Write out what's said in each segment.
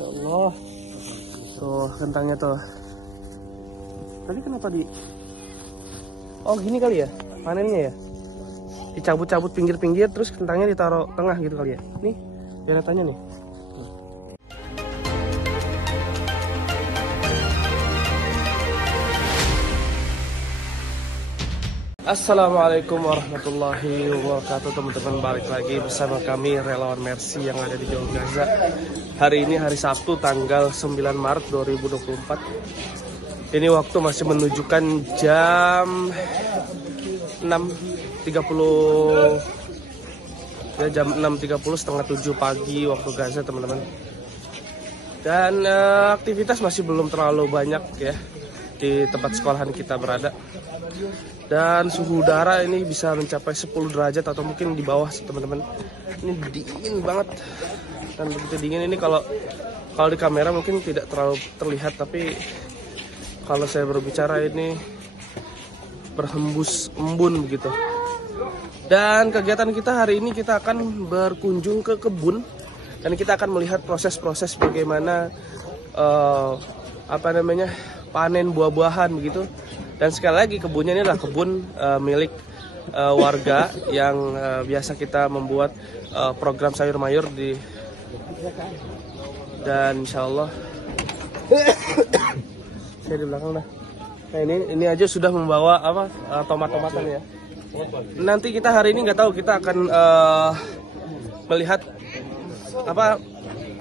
Masya Allah. Tuh kentangnya tuh. Tadi kenapa di... Oh gini kali ya panennya ya? Dicabut-cabut pinggir-pinggir terus kentangnya ditaruh tengah gitu kali ya? Nih biar tanya nih. Assalamualaikum warahmatullahi wabarakatuh teman-teman, balik lagi bersama kami relawan Mercy yang ada di Jalur Gaza. Hari ini hari Sabtu tanggal 9 Maret 2024. Ini waktu masih menunjukkan jam 6.30 ya, jam 6.30 setengah 7 pagi waktu Gaza teman-teman. Dan aktivitas masih belum terlalu banyak ya di tempat sekolahan kita berada. Dan suhu udara ini bisa mencapai 10 derajat atau mungkin di bawah teman-teman. Ini dingin banget. Dan begitu dingin ini kalau di kamera mungkin tidak terlalu terlihat, tapi kalau saya berbicara ini berhembus embun begitu. Dan kegiatan kita hari ini kita akan berkunjung ke kebun dan kita akan melihat proses-proses bagaimana panen buah-buahan begitu. Dan sekali lagi kebunnya ini adalah kebun milik warga yang biasa kita membuat program sayur mayur di, dan insya Allah saya di belakang dah. Nah ini aja sudah membawa tomat-tomatan ya. Nanti kita hari ini nggak tahu kita akan melihat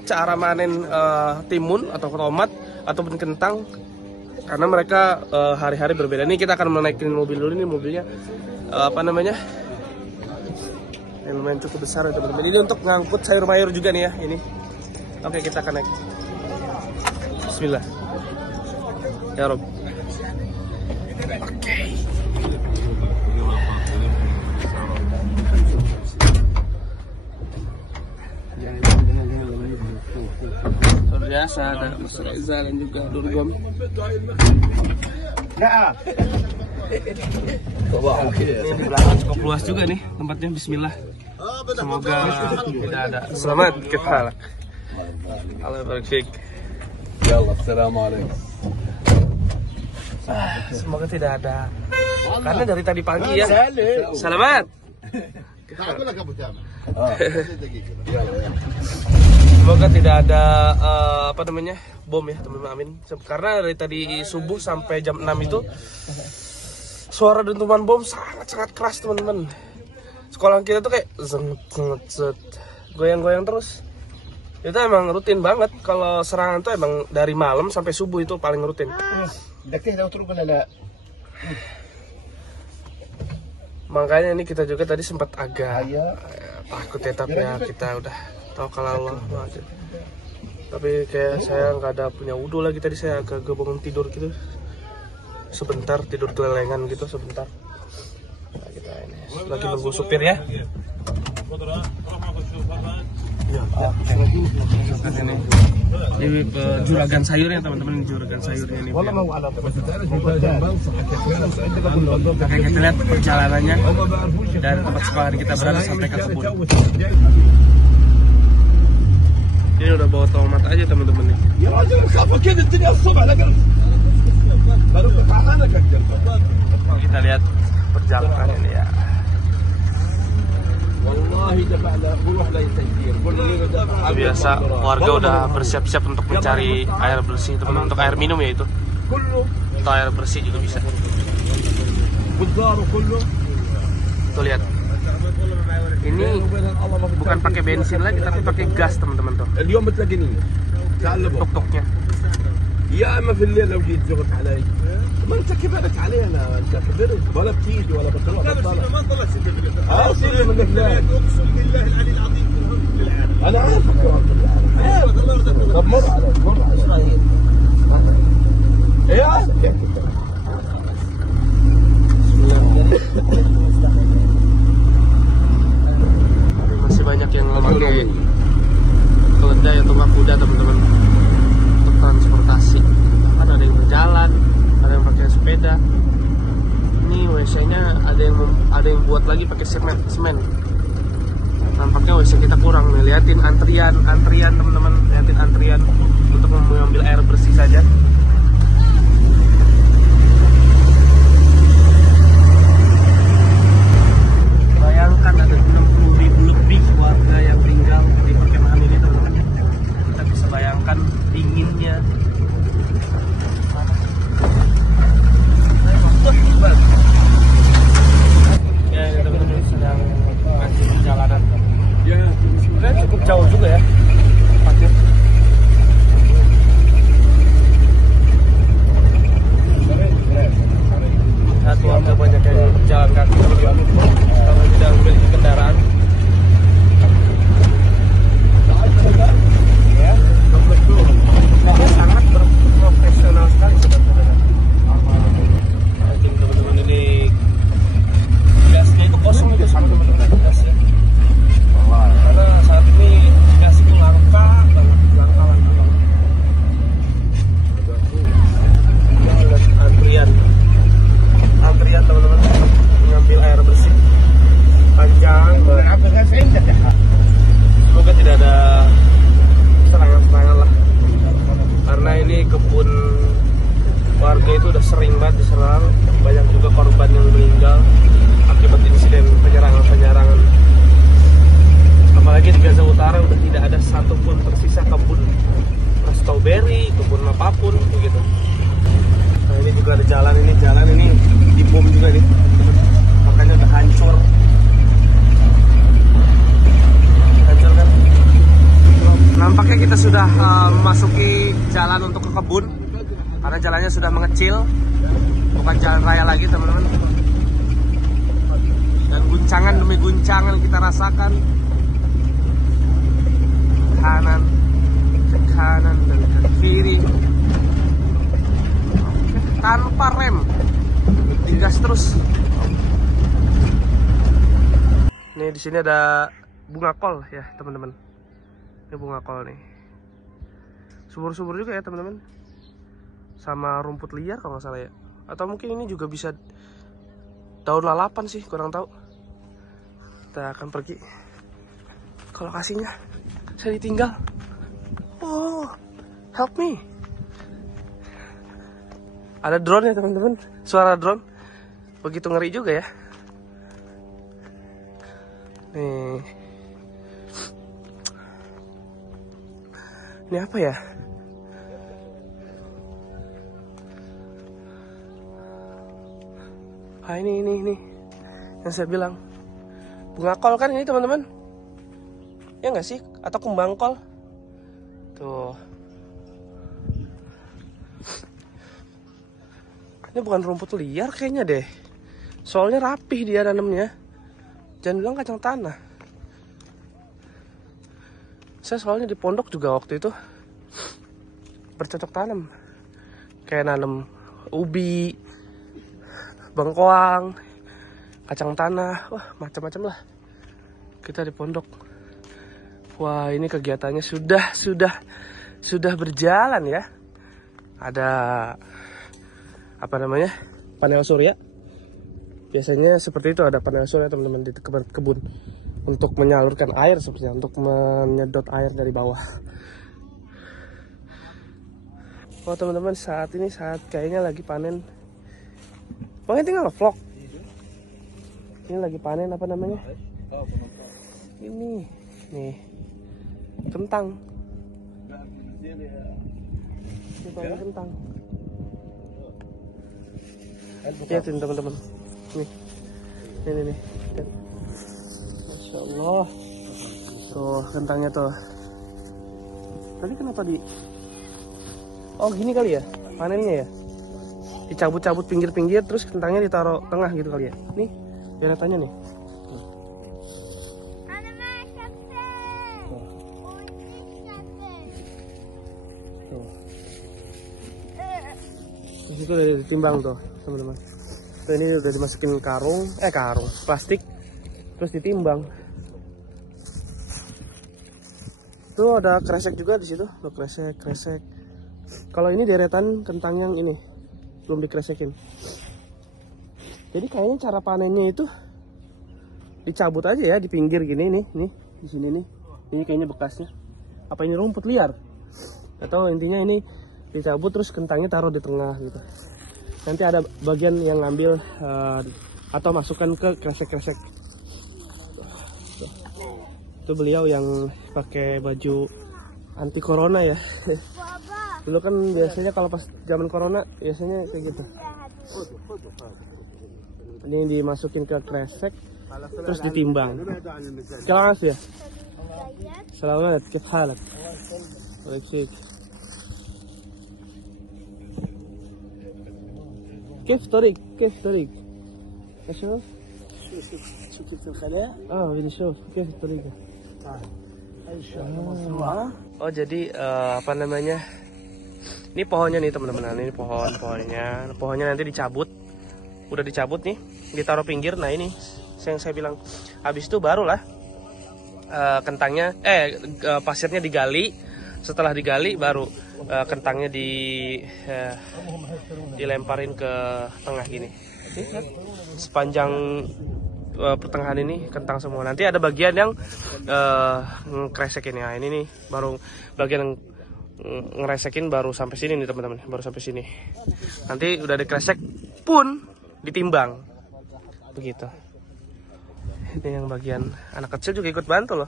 cara manen timun atau tomat ataupun kentang. Karena mereka hari-hari berbeda. Ini kita akan menaikin mobil dulu. Ini mobilnya yang lumayan cukup besar ya teman-teman. Ini untuk ngangkut sayur mayur juga nih ya ini. Oke, kita akan naik. Bismillah ya Rob. Oke. Biasa ada Mas Reza dan juga Durgom. Ini di belakang cukup luas juga nih tempatnya. Bismillah. Semoga tidak ada. Selamat kepala. Allah barik. Ya Allah, assalamualaikum. Semoga tidak ada. Karena dari tadi pagi ya. Selamat. Semoga tidak ada bom ya teman-teman, amin. Karena dari tadi subuh sampai jam 6 itu suara dentuman bom sangat-sangat keras teman-teman. Sekolah kita tuh kayak goyang-goyang terus. Itu emang rutin banget. Kalau serangan tuh emang dari malam sampai subuh itu paling rutin. Makanya ini kita juga tadi sempat agak takut ya, tapi ya kita udah tahu kalau Allah. Tapi kayak saya nggak ada punya wudhu lagi, tadi saya agak bangun tidur gitu sebentar, tidur kelelengan gitu sebentar. Nah, kita ini lagi nunggu supir ya. Ini juragan sayurnya teman-teman, juragan sayurnya ini. Oke, kita lihat perjalanannya dari tempat sekolah kita berada sampai ke kebun. Ini udah bawa tomat aja teman-teman nih. Kita lihat perjalanan ini ya. Biasa warga udah bersiap-siap untuk mencari air bersih teman-teman, untuk air minum ya itu. Atau air bersih juga bisa. Tuh lihat. Ini bukan pakai bensin lagi tapi pakai gas teman-teman tuh. Tuk-tuknya. يا اما في الليل لو جيت زغت علي ما انت كبرت علينا، انت كبرت ولا بتيجي ولا بتروح ما طلعت سيدي من سيدي من فلان. اقسم بالله العلي العظيم انا عارفك يا رب العالمين. طب مر علي ايه masih banyak yang memakai keledai atau kuda teman-teman untuk transportasi. Kan ada yang berjalan, ada yang pakai sepeda. Ini WC-nya ada yang buat lagi pakai semen. Nampaknya WC kita kurang nih. Liatin antrian teman-teman, liatin antrian. sudah memasuki jalan untuk ke kebun karena jalannya sudah mengecil, bukan jalan raya lagi teman-teman. Dan guncangan demi guncangan kita rasakan, kanan ke kanan dan ke kiri tanpa rem, digas terus. Nih di sini ada bunga kol ya teman-teman. Ini bunga kol nih. Subur-subur juga ya teman-teman. Sama rumput liar kalau nggak salah ya. Atau mungkin ini juga bisa daun lalapan sih, kurang tahu. Kita akan pergi ke lokasinya. Saya ditinggal. Oh, help me. Ada drone ya teman-teman. Suara drone. Begitu ngeri juga ya. Nih. Ini apa ya? Ah ini yang saya bilang. Bunga kol kan ini teman-teman? Ya nggak sih? Atau kembang kol? Tuh. Ini bukan rumput liar kayaknya deh. Soalnya rapih dia nanamnya. Jangan bilang kacang tanah. Saya soalnya di pondok juga waktu itu bercocok tanam. Kayak nanam ubi, bengkoang, kacang tanah, wah macam-macam lah. Kita di pondok. Wah, ini kegiatannya sudah berjalan ya. Ada apa namanya? Panel surya. Biasanya seperti itu, ada panel surya teman-teman di kebun untuk menyalurkan air sepertinya, untuk menyedot air dari bawah. Oh teman-teman, saat ini kayaknya lagi panen. Pokoknya tinggal vlog. Ini lagi panen apa namanya? Ini nih kentang. Ini panen kentang. Lihatin teman-teman. Nih. Masya Allah. Tuh kentangnya tuh. Tadi kenapa Oh gini kali ya panennya ya. Dicabut-cabut pinggir-pinggir terus kentangnya ditaruh tengah gitu kali ya. Nih deretannya nih. Tuh. Di situ udah ditimbang tuh teman-teman. Ini udah dimasukin karung plastik terus ditimbang. Tuh ada kresek juga di situ, tuh kresek. Kalau ini deretan kentang yang ini belum dikresekin. Jadi kayaknya cara panennya itu dicabut aja ya di pinggir gini nih di sini nih. Ini kayaknya bekasnya. Apa ini rumput liar? Atau intinya ini dicabut terus kentangnya taruh di tengah gitu. Nanti ada bagian yang ngambil atau masukkan ke kresek-kresek. Itu beliau yang pakai baju anti corona ya. Dulu kan biasanya kalau pas zaman corona biasanya kayak gitu. Ini dimasukin ke kresek terus ditimbang. Selamat ya. Selamat, kif halak? Baik. كيف طريق اشوف شو كيف الخلايا بدي اشوف كيف الطريقه oh jadi apa namanya, ini pohonnya nih teman-teman, ini pohonnya nanti dicabut, udah dicabut nih ditaruh pinggir. Nah ini yang saya bilang, habis itu barulah kentangnya pasirnya digali. Setelah digali baru kentangnya dilemparin ke tengah gini. Sepanjang pertengahan ini kentang semua. Nanti ada bagian yang ngeresekin ya. Ini nih baru bagian yang ngeresekin baru sampai sini nih teman-teman, baru sampai sini. Nanti udah dikresek pun ditimbang. Begitu. Ini yang bagian anak kecil juga ikut bantu loh.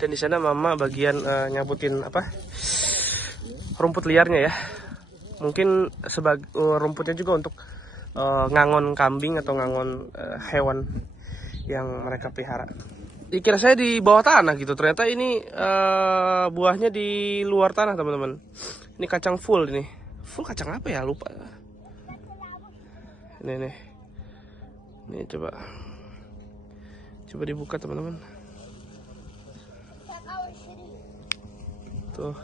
Dan di sana mama bagian nyabutin rumput liarnya ya. Mungkin rumputnya juga untuk ngangon kambing atau ngangon hewan yang mereka pelihara. dikira saya di bawah tanah gitu, ternyata ini buahnya di luar tanah teman-teman. Ini kacang full ini. Full kacang apa ya, lupa. Ini nih. Ini coba dibuka teman-teman. Tuh.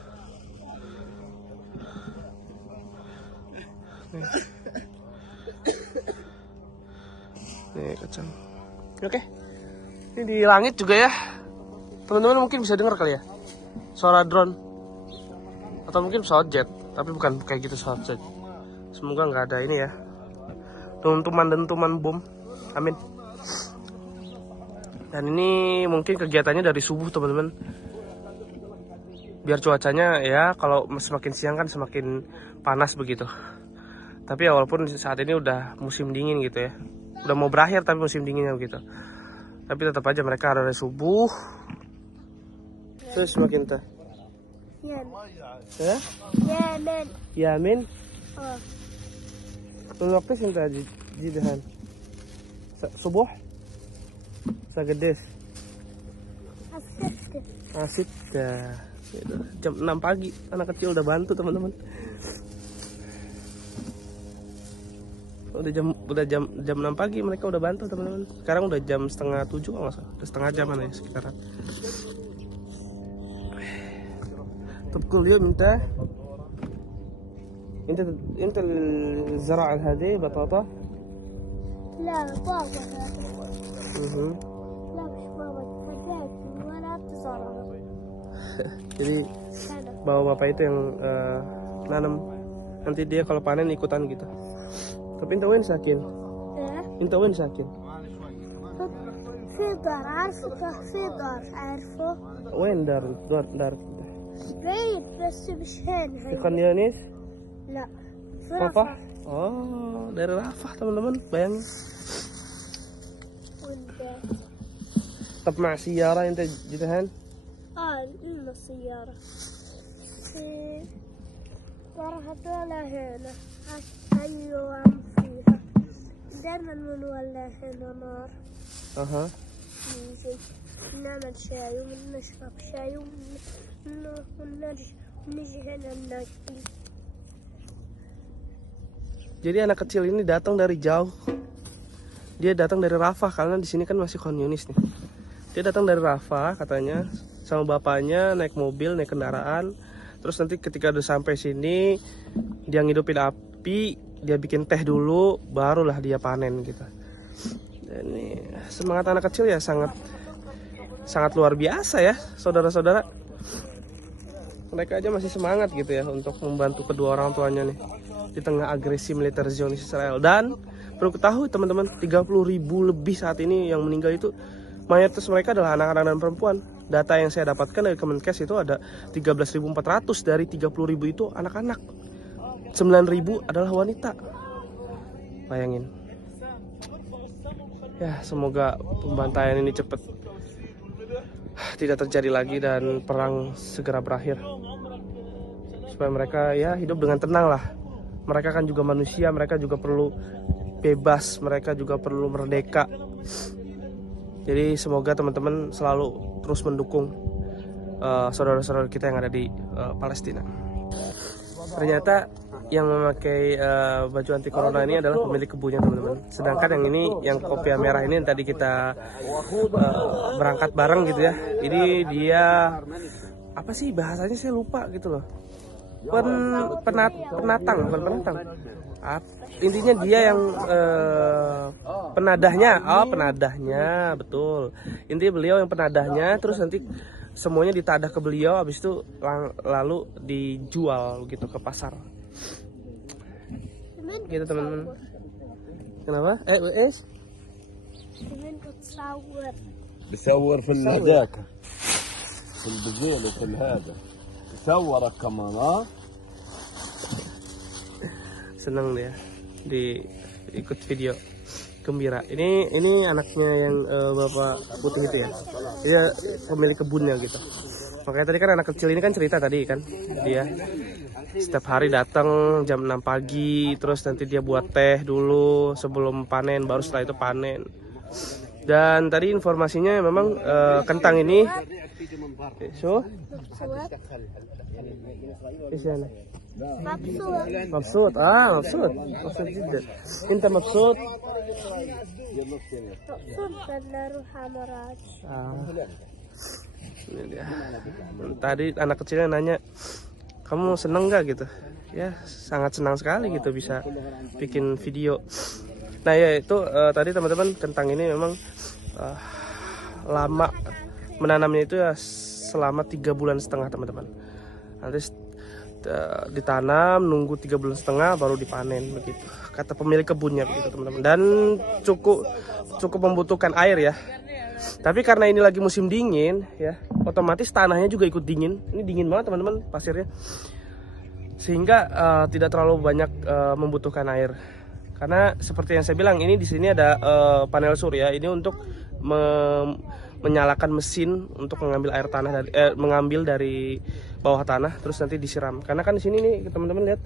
Nih kacang. Oke. Ini di langit juga ya. Teman-teman mungkin bisa dengar kali ya suara drone. Atau mungkin pesawat jet, tapi bukan kayak gitu pesawat jet. Semoga nggak ada ini ya. Dentuman bom. Amin. Dan ini mungkin kegiatannya dari subuh teman-teman. Biar cuacanya ya kalau semakin siang kan semakin panas begitu. Tapi ya walaupun saat ini udah musim dingin gitu ya. Udah mau berakhir tapi musim dinginnya begitu. Tapi tetap aja mereka ada dari subuh. Terus semakin teh. Ya? Yamen. Yamin. Oh. Nunokis inta jidahan. Subuh. Sagedis. Asit. Jam 6 pagi anak kecil udah bantu teman-teman. Udah jam 6 pagi mereka udah bantu teman-teman. Sekarang udah jam setengah 7 kalau nggak salah. Udah setengah jaman ya sekitaran. Tebkul yuk minta. انت الزرع هذه بطاطا؟ لا بابا. لا مش بابا حاجات ولا تزرع. Jadi bapak itu yang nanam. Nanti dia kalau panen ikutan gitu. Tapi انت وين ساكن؟ انت وين ساكن؟ في دار عارفه في دار عارفه. وين دار؟ بعيد بس مش هنا. Di Khanyanis? لا في Rafah? رفح. Oh, dari Rafah teman-teman, bayangin. طب مع سيارة انت جدهان؟ إلا السيارة. ترى هذولا هنا أيوة فيها دائما بنولع هنا نار. Aha. نيجي نعمل شاي ونشرب شاي ونجي هنا ناكل. Jadi anak kecil ini datang dari jauh. Dia datang dari Rafah karena di sini kan masih Khan Yunis nih. Dia datang dari Rafah katanya sama bapaknya naik mobil, naik kendaraan. Terus nanti ketika udah sampai sini dia ngidupin api, dia bikin teh dulu, barulah dia panen gitu. Dan ini semangat anak kecil ya sangat luar biasa ya, saudara-saudara. Mereka aja masih semangat gitu ya untuk membantu kedua orang tuanya nih di tengah agresi militer Zionis Israel. Dan perlu ketahui teman-teman, 30.000 lebih saat ini yang meninggal itu mayoritas mereka adalah anak-anak dan perempuan. Data yang saya dapatkan dari Kemenkes itu ada 13.400, dari 30.000 itu anak-anak. 9.000 adalah wanita. Bayangin. Ya, semoga pembantaian ini cepat tidak terjadi lagi dan perang segera berakhir. Supaya mereka ya hidup dengan tenang lah. Mereka kan juga manusia, mereka juga perlu bebas, mereka juga perlu merdeka. Jadi semoga teman-teman selalu terus mendukung saudara-saudara kita yang ada di Palestina. Ternyata yang memakai baju anti corona ini adalah pemilik kebunnya teman-teman. Sedangkan yang ini, yang kopiah merah ini yang tadi kita berangkat bareng gitu ya. Ini dia apa sih bahasanya saya lupa gitu loh. Penatang, bukan penatang. Intinya dia yang penadahnya. Oh, penadahnya, betul. Intinya beliau yang penadahnya, terus nanti semuanya ditadah ke beliau, habis itu lalu dijual gitu ke pasar. Gitu teman-teman. Kenapa? ايش؟ بصور في هذاك في البزيل وفي هذا تصورك كمان ها. Senang dia ikut video, gembira. Ini anaknya yang bapak putih itu ya. Dia pemilik kebunnya gitu. Makanya tadi kan anak kecil ini kan cerita tadi kan, dia setiap hari datang jam 6 pagi, terus nanti dia buat teh dulu sebelum panen, baru setelah itu panen. Dan tadi informasinya memang kentang ini so مبسوط مبسوط مبسوط جدا. انت مبسوط؟ مبسوط بدنا نروح على مراج. Ini dia. Tadi anak kecilnya nanya, kamu seneng nggak gitu? Ya sangat senang sekali gitu bisa bikin video. Nah ya itu tadi teman-teman, kentang ini memang lama menanamnya itu ya selama 3,5 bulan teman-teman. Nanti ditanam, nunggu 3,5 bulan baru dipanen begitu. Kata pemilik kebunnya begitu teman-teman. Dan cukup membutuhkan air ya. Tapi karena ini lagi musim dingin ya, otomatis tanahnya juga ikut dingin. Ini dingin banget teman-teman pasirnya. Sehingga tidak terlalu banyak membutuhkan air. Karena seperti yang saya bilang, ini di sini ada panel surya. Ini untuk menyalakan mesin untuk mengambil air tanah dari mengambil dari bawah tanah terus nanti disiram. Karena kan di sini nih teman-teman lihat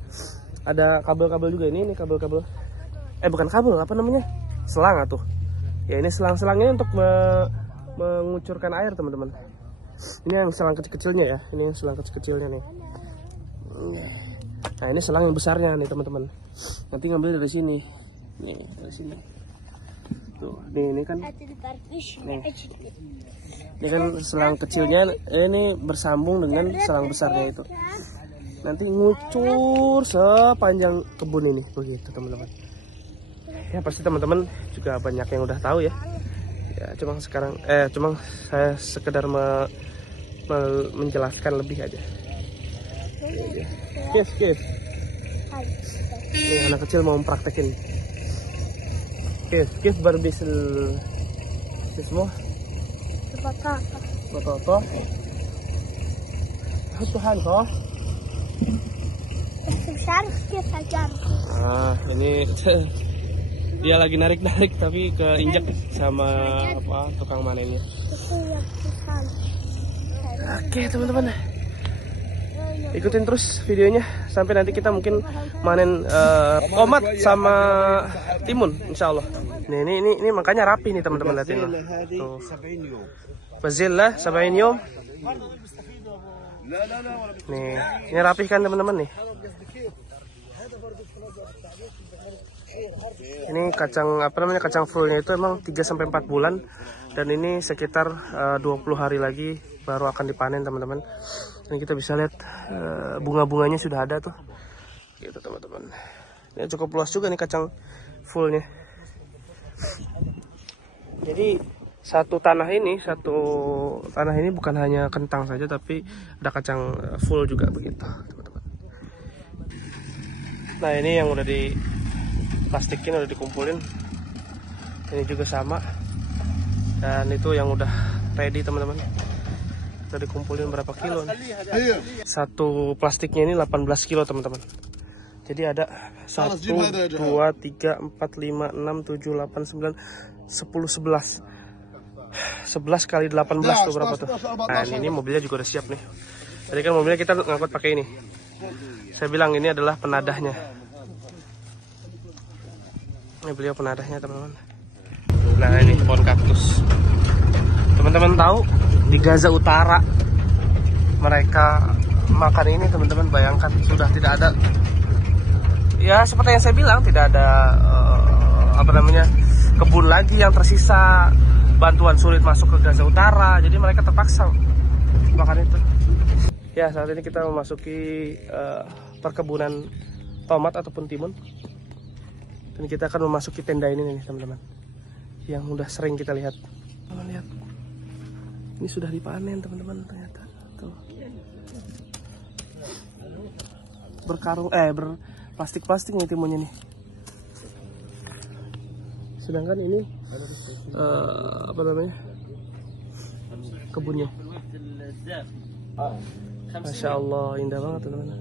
ada kabel-kabel juga ini kabel-kabel. Bukan kabel, apa namanya? Selang tuh. Ya ini selang-selangnya untuk mengucurkan air teman-teman. Ini yang selang kecil-kecilnya ya. Ini yang selang kecil-kecilnya nih. Nah ini selang yang besarnya nih teman-teman. Nanti ngambil dari sini. Nih dari sini. Tuh, ini kan. Nih. Ini kan selang kecilnya. Ini bersambung dengan selang besarnya itu. Nanti ngucur sepanjang kebun ini begitu teman-teman. Ya pasti teman-teman juga banyak yang udah tahu ya. Ya cuma saya sekedar menjelaskan lebih aja. Kif. Ini anak kecil mau mempraktekin. Kif berbis semua. Batato. Tuhan kok. Ini dia lagi narik-narik tapi keinjak sama tukang manennya. Oke teman-teman, ikutin terus videonya sampai nanti kita mungkin manen tomat sama timun insya Allah. Nih ini makanya rapi nih teman-teman, lihat ini. Tuh. Basil lah 70 yom. Nih, ini rapih kan teman-teman nih. Ini kacang fullnya itu emang 3-4 bulan dan ini sekitar 20 hari lagi baru akan dipanen teman-teman. Dan kita bisa lihat bunga-bunganya sudah ada tuh. Gitu teman-teman. Ini cukup luas juga nih kacang fullnya. Jadi satu tanah ini bukan hanya kentang saja tapi ada kacang full juga begitu teman-teman. Nah ini yang udah plastikin, udah dikumpulin. Ini juga sama. Dan itu yang udah ready teman-teman. Udah dikumpulin berapa kilo nih? Satu plastiknya ini 18 kilo teman-teman. Jadi ada 1, 2, 3, 4, 5, 6, 7, 8, 9, 10, 11. 11 kali 18 tuh berapa tuh? Nah ini mobilnya juga udah siap nih. Tadi kan mobilnya kita ngangkut pakai ini. Saya bilang ini adalah penadahnya. Ini beliau penadahnya teman-teman. Nah ini pohon kaktus. Teman-teman tahu di Gaza Utara mereka makan ini teman-teman, bayangkan sudah tidak ada. Ya seperti yang saya bilang tidak ada kebun lagi yang tersisa. Bantuan sulit masuk ke Gaza Utara, jadi mereka terpaksa makan itu. Ya saat ini kita memasuki perkebunan tomat ataupun timun. Dan kita akan memasuki tenda ini nih teman-teman, yang udah sering kita lihat. Lihat, ini sudah dipanen teman-teman ternyata. Tuh. Berplastik-plastik nih timunnya nih. Sedangkan ini kebunnya. Masya Allah, indah banget teman-teman.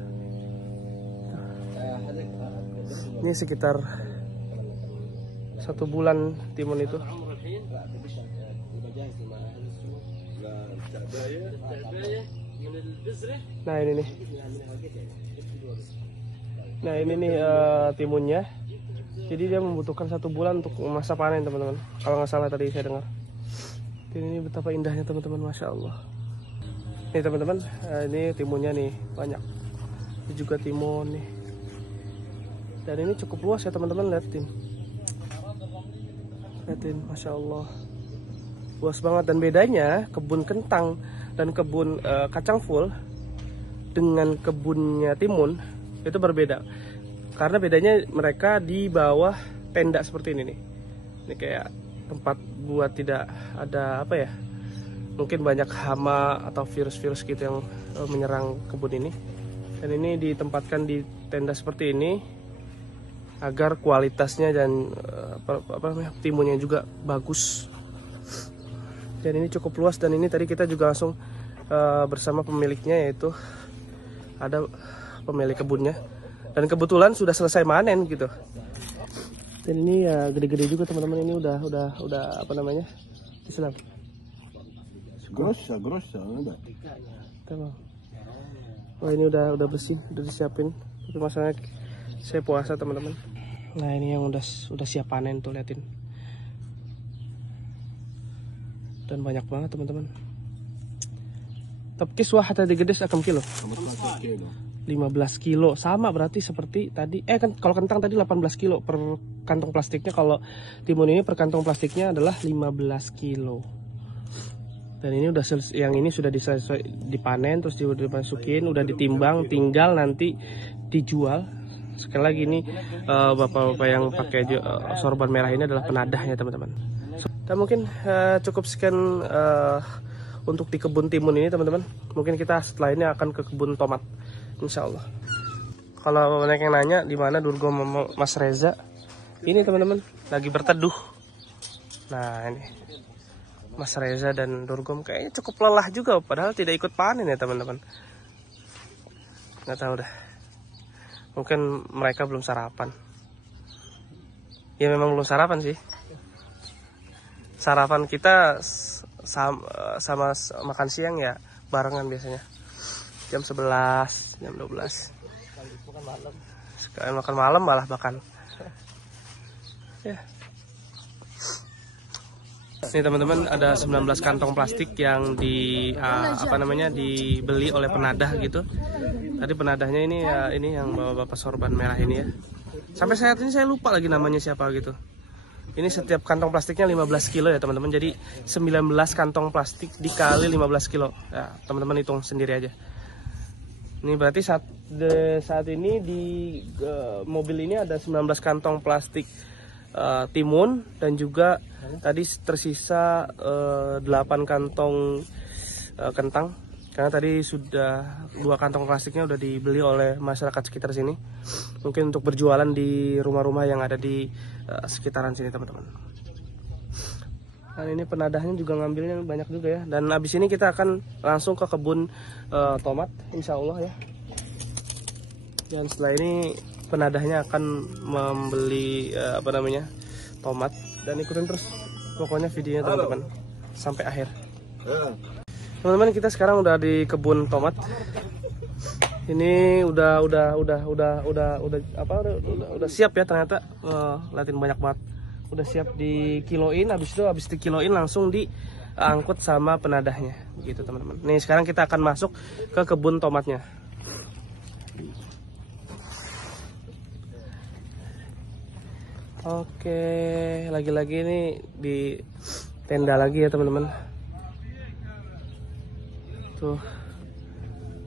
Ini sekitar 1 bulan timun itu. Nah ini nih. Nah ini nih timunnya. Jadi dia membutuhkan 1 bulan untuk masa panen teman-teman. Kalau nggak salah tadi saya dengar. Dan ini betapa indahnya teman-teman, masya Allah. Nih teman-teman, ini timunnya nih banyak. Ini juga timun nih. Dan ini cukup luas ya teman-teman, liatin, masya Allah, luas banget. Dan bedanya kebun kentang dan kebun kacang full dengan kebunnya timun itu berbeda. Karena bedanya mereka di bawah tenda seperti ini nih. Ini kayak tempat buat tidak ada apa ya, mungkin banyak hama atau virus-virus gitu yang menyerang kebun ini. Dan ini ditempatkan di tenda seperti ini agar kualitasnya dan timunnya juga bagus. Dan ini cukup luas, dan ini tadi kita juga langsung bersama pemiliknya, yaitu ada pemilik kebunnya. Dan kebetulan sudah selesai manen gitu. Dan ini ya gede-gede juga teman-teman. Ini udah apa namanya? Islam. Grossa, ada. Tamam. Oh, ini udah bersih, udah disiapin. Tapi masalahnya saya puasa teman-teman. Nah, ini yang udah siap panen tuh, liatin. Dan banyak banget teman-teman. Tapi wahata digedes akam kilo. 15 kilo, sama berarti seperti tadi. Kan kalau kentang tadi 18 kilo per kantong plastiknya. Kalau timun ini per kantong plastiknya adalah 15 kilo. Dan ini udah yang ini sudah dipanen, terus dimasukin, udah ditimbang, tinggal nanti dijual. Sekali lagi ini bapak-bapak yang pakai sorban merah ini adalah penadahnya teman-teman. Dan mungkin cukup sekian untuk di kebun timun ini teman-teman. Mungkin kita setelah ini akan ke kebun tomat, insya Allah. Kalau banyak yang nanya di mana Durgom Mas Reza, ini teman-teman lagi berteduh. Nah ini Mas Reza dan Durgom kayaknya cukup lelah juga, padahal tidak ikut panen ya teman-teman. Nggak tahu dah. Mungkin mereka belum sarapan. Ya memang belum sarapan sih. Sarapan kita sama makan siang ya barengan biasanya. Jam 11, jam 12. Sekalian makan malam malah bahkan. Ya. Ini teman-teman ada 19 kantong plastik yang dibeli oleh penadah gitu. Tadi penadahnya ini ya, ini yang bawa bapak sorban merah ini ya. Sampai saat ini saya lupa lagi namanya siapa gitu. Ini setiap kantong plastiknya 15 kilo ya teman-teman. Jadi 19 kantong plastik dikali 15 kilo. Ya, teman-teman hitung sendiri aja. Ini berarti saat ini di mobil ini ada 19 kantong plastik timun, dan juga tadi tersisa 8 kantong kentang. Karena tadi sudah 2 kantong plastiknya udah dibeli oleh masyarakat sekitar sini. Mungkin untuk berjualan di rumah-rumah yang ada di sekitaran sini teman-teman. Dan ini penadahnya juga ngambilnya banyak juga ya. Dan abis ini kita akan langsung ke kebun tomat, insya Allah ya. Dan setelah ini penadahnya akan membeli tomat. Dan ikutin terus pokoknya videonya teman-teman sampai akhir. Teman-teman, kita sekarang udah di kebun tomat. Ini udah siap ya ternyata. Liatin banyak banget. Udah siap dikiloin, habis dikiloin langsung diangkut sama penadahnya gitu teman-teman. Nih sekarang kita akan masuk ke kebun tomatnya. Oke, lagi-lagi ini di tenda lagi ya teman-teman. Tuh,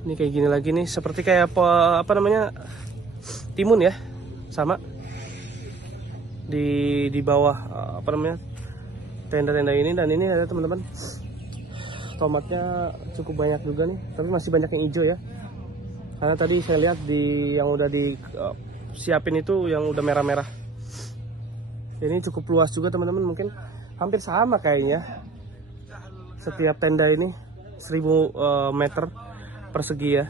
ini kayak gini lagi nih, seperti kayak timun ya, sama di bawah tenda-tenda ini. Dan ini ada teman-teman, tomatnya cukup banyak juga nih, tapi masih banyak yang hijau ya. Karena tadi saya lihat yang udah disiapin itu yang udah merah-merah. Ini cukup luas juga teman-teman, mungkin hampir sama kayaknya setiap tenda ini 1000 meter persegi ya.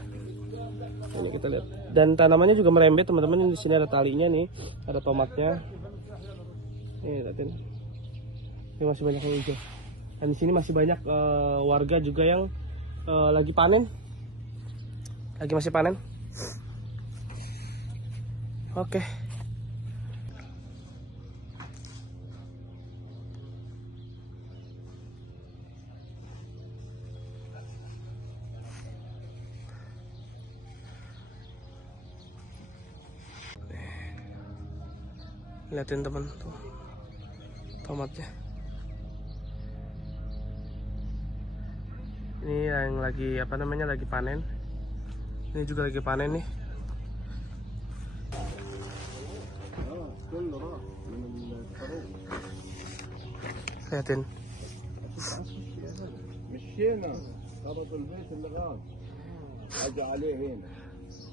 Ini kita lihat. Dan tanamannya juga merembet teman-teman. Di sini ada talinya nih, ada tomatnya. Ini lihatin. Ini masih banyak yang hijau. Dan di sini masih banyak warga juga yang lagi panen. Masih panen. Oke. Liatin teman tuh tomatnya. Ini yang lagi apa namanya, lagi panen. Ini juga lagi panen nih. Liatin.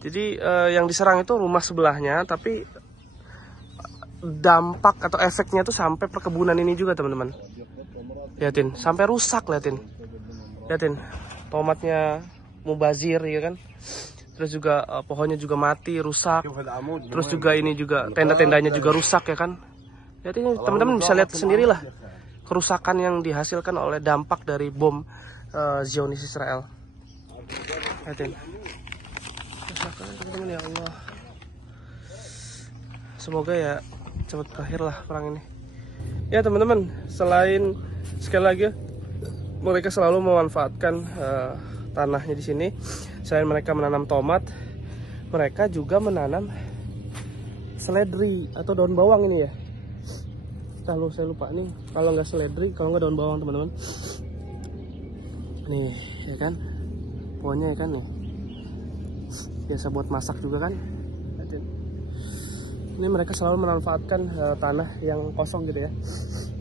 Jadi yang diserang itu rumah sebelahnya, tapi dampak atau efeknya tuh sampai perkebunan ini juga teman-teman. Liatin, sampai rusak. Liatin, tomatnya mubazir ya kan. Terus juga pohonnya juga mati, rusak. Terus juga ini juga tenda-tendanya juga rusak ya kan. Jadi teman-teman bisa lihat sendirilah kerusakan yang dihasilkan oleh dampak dari bom Zionis Israel. Liatin. Teman-teman, ya Allah. Semoga ya cepat berakhir lah perang ini. Ya teman-teman, selain sekali lagi mereka selalu memanfaatkan tanahnya di sini. Selain mereka menanam tomat, mereka juga menanam seledri atau daun bawang ini ya. Lalu saya lupa nih, kalau nggak seledri, kalau nggak daun bawang teman-teman. Nih ya kan, pohonnya ya kan nih. Biasa buat masak juga kan. Ini mereka selalu memanfaatkan tanah yang kosong gitu ya.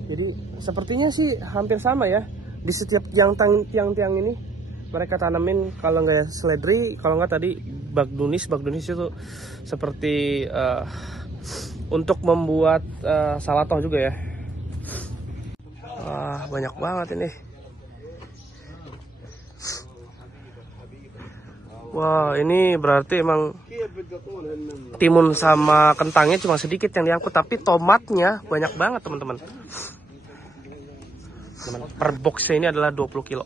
Jadi sepertinya sih hampir sama ya. Di setiap tiang-tiang ini mereka tanamin, kalau nggak seledri, kalau nggak tadi bagdunis. Bagdunis itu seperti untuk membuat salatoh juga ya. Wah, banyak banget ini. Wah, ini berarti emang timun sama kentangnya cuma sedikit yang diangkut, tapi tomatnya banyak banget teman-teman. Per boxnya ini adalah 20 kilo.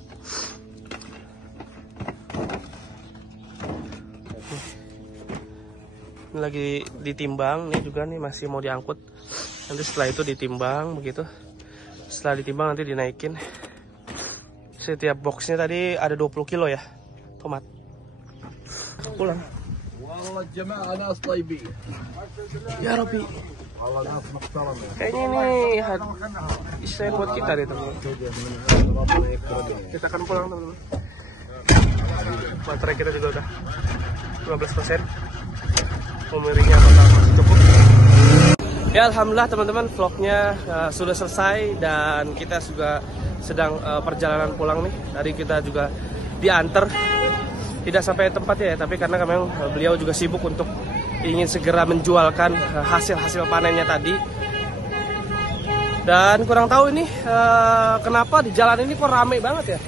Ini lagi ditimbang, ini juga nih masih mau diangkut. Nanti setelah itu ditimbang begitu. Setelah ditimbang nanti dinaikin. Setiap boxnya tadi ada 20 kilo ya tomat. Pulang. Ya Rabbi. Kayaknya ini istilahnya buat kita deh teman-teman. Kita akan pulang teman-teman. Baterai kita juga udah 15%. Memorinya bakal masih cukup. Ya alhamdulillah teman-teman, vlognya sudah selesai dan kita juga sedang perjalanan pulang nih. Tadi kita juga diantar, tidak sampai tempat ya, tapi karena memang beliau juga sibuk untuk ingin segera menjualkan hasil-hasil panennya tadi. Dan kurang tahu ini kenapa di jalan ini kok rame banget ya.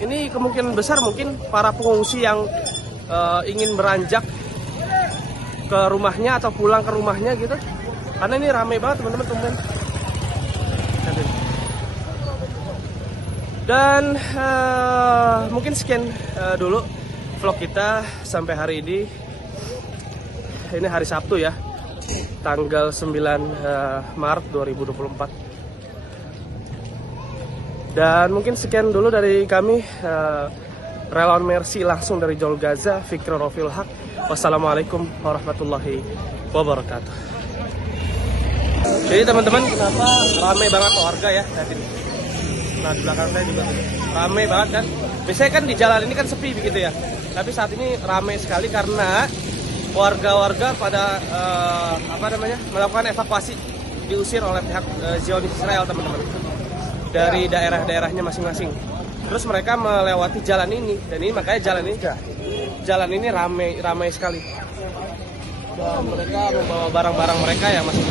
Ini kemungkinan besar mungkin para pengungsi yang ingin beranjak ke rumahnya atau pulang ke rumahnya gitu. Karena ini rame banget teman-teman. Dan mungkin sekian dulu vlog kita sampai hari ini. Ini hari Sabtu ya, tanggal 9 Maret 2024. Dan mungkin sekian dulu dari kami, relawan Mercy langsung dari Jalur Gaza, Fikri Rofil Haq. Wassalamualaikum warahmatullahi wabarakatuh. Jadi teman-teman, kenapa ramai banget warga ya? Nah di belakang saya juga ramai banget kan. Biasanya kan di jalan ini kan sepi begitu ya. Tapi saat ini ramai sekali karena warga-warga pada melakukan evakuasi, diusir oleh pihak Zionis Israel teman-teman, dari daerah-daerahnya masing-masing. Terus mereka melewati jalan ini, dan ini makanya jalan ini ramai sekali. Dan mereka membawa barang-barang mereka yang masih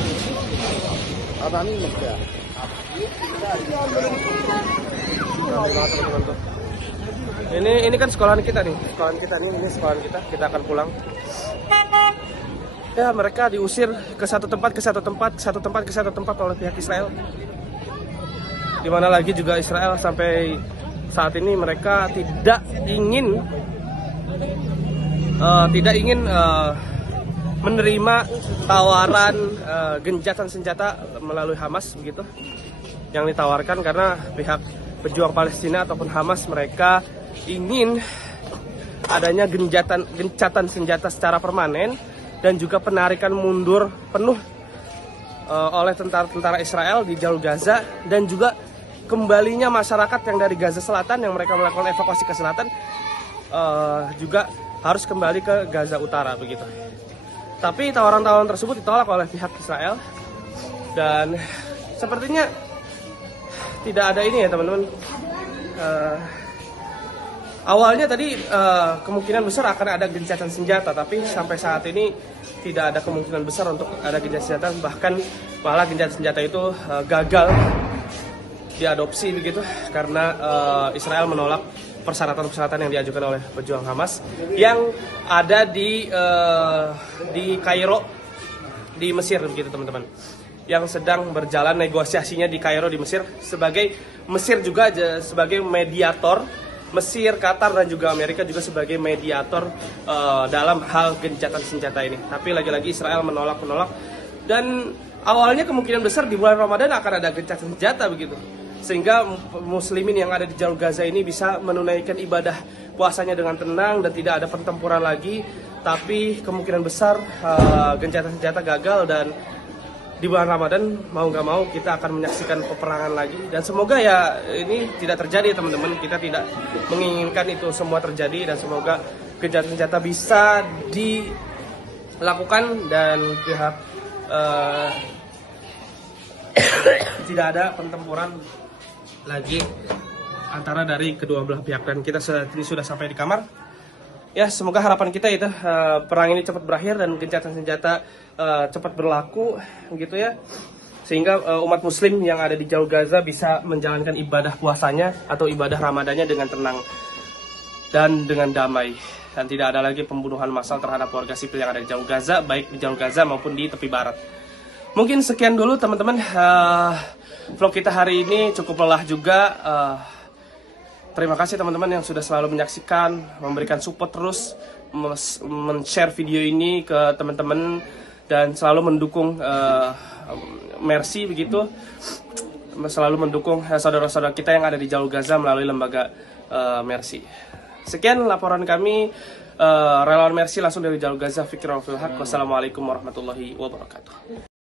ini kan sekolahan kita nih, ini sekolahan kita akan pulang. Ya mereka diusir ke satu tempat oleh pihak Israel. Dimana lagi juga Israel sampai saat ini mereka tidak ingin menerima tawaran gencatan senjata melalui Hamas begitu yang ditawarkan, karena pihak pejuang Palestina ataupun Hamas mereka ingin adanya gencatan senjata secara permanen dan juga penarikan mundur penuh oleh tentara-tentara Israel di jalur Gaza, dan juga kembalinya masyarakat yang dari Gaza Selatan yang mereka melakukan evakuasi ke selatan juga harus kembali ke Gaza Utara begitu. Tapi tawaran-tawaran tersebut ditolak oleh pihak Israel, dan sepertinya tidak ada ini ya teman-teman. Awalnya tadi kemungkinan besar akan ada gencatan senjata, tapi sampai saat ini tidak ada kemungkinan besar untuk ada gencatan senjata, bahkan malah gencatan senjata itu gagal diadopsi begitu karena Israel menolak persyaratan-persyaratan yang diajukan oleh pejuang Hamas yang ada di Kairo di Mesir begitu teman-teman, yang sedang berjalan negosiasinya di Kairo di Mesir, sebagai Mesir juga sebagai mediator, Mesir, Qatar dan juga Amerika juga sebagai mediator dalam hal gencatan senjata ini. Tapi lagi-lagi Israel menolak, dan awalnya kemungkinan besar di bulan Ramadan akan ada gencatan senjata begitu, sehingga muslimin yang ada di jalur Gaza ini bisa menunaikan ibadah puasanya dengan tenang dan tidak ada pertempuran lagi. Tapi kemungkinan besar gencatan senjata gagal, dan di bulan Ramadan mau nggak mau kita akan menyaksikan peperangan lagi. Dan semoga ya ini tidak terjadi teman-teman, kita tidak menginginkan itu semua terjadi, dan semoga gencatan senjata bisa dilakukan dan pihak tidak ada pertempuran lagi antara dari kedua belah pihak. Dan kita sudah sampai di kamar. Ya, semoga harapan kita itu perang ini cepat berakhir dan gencatan senjata cepat berlaku gitu ya, sehingga umat muslim yang ada di jalur Gaza bisa menjalankan ibadah puasanya atau ibadah Ramadannya dengan tenang dan dengan damai, dan tidak ada lagi pembunuhan massal terhadap warga sipil yang ada di jalur Gaza, baik di jalur Gaza maupun di tepi barat. Mungkin sekian dulu teman-teman vlog kita hari ini, cukup lelah juga. Terima kasih teman-teman yang sudah selalu menyaksikan, memberikan support terus, men-share video ini ke teman-teman, dan selalu mendukung Mercy begitu, selalu mendukung saudara-saudara kita yang ada di jalur Gaza melalui lembaga Mercy. Sekian laporan kami, relawan Mercy langsung dari jalur Gaza, Fikri Rafil Haq. Wassalamualaikum warahmatullahi wabarakatuh.